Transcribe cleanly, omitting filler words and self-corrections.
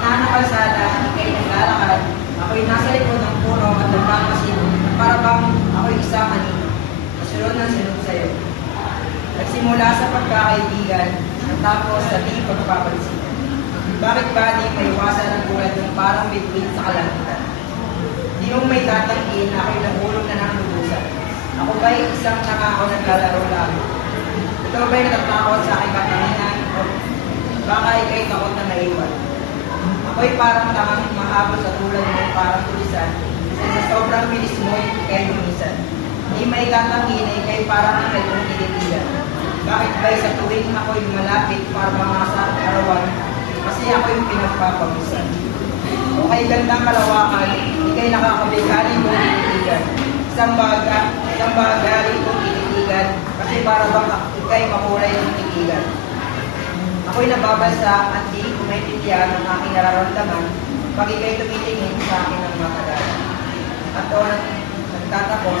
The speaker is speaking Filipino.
gitna ng kalsada, ikay naglalakad, ako'y nasa likod ng puno at nagmamasid, para bang ako'y isang anino. Sunod ng sunod sa'yo. Nagsimula sa pagkakaibigan, natapos sa di pagpapansin. Bakit ba di maiwasan ang tulad ng parang bituin sa kalangitan? Di mo may tatangkin na ako'y nahulog na ng lubusan. Ako ba'y isang nangako naglalaro lang? Ito ba'y natatakot sa aking katanginan? O baka ikay takot na naiwan? Ako'y parang tangang mahabol sa tulad mo parang tulisan. Sa sobrang bilis mo, ikay lumisan. Di may tatangkin na ikay parang ikay kong tinitigan. Bakit ba'y sa tuwing ako'y malapit para mamasa arawan? Kasi ako'y pinagpapawisan. O kay gandang kalawakan, ikay nakakabigari kong tinitigan. Isang bagari kong tinitigan, kasi para bang ikay makulay ng titigan. Ako'y nababasa at di ko maintindihan ang aking nararamdaman pag ikay tumitingin sa akin ng matagal. At o nagtatapos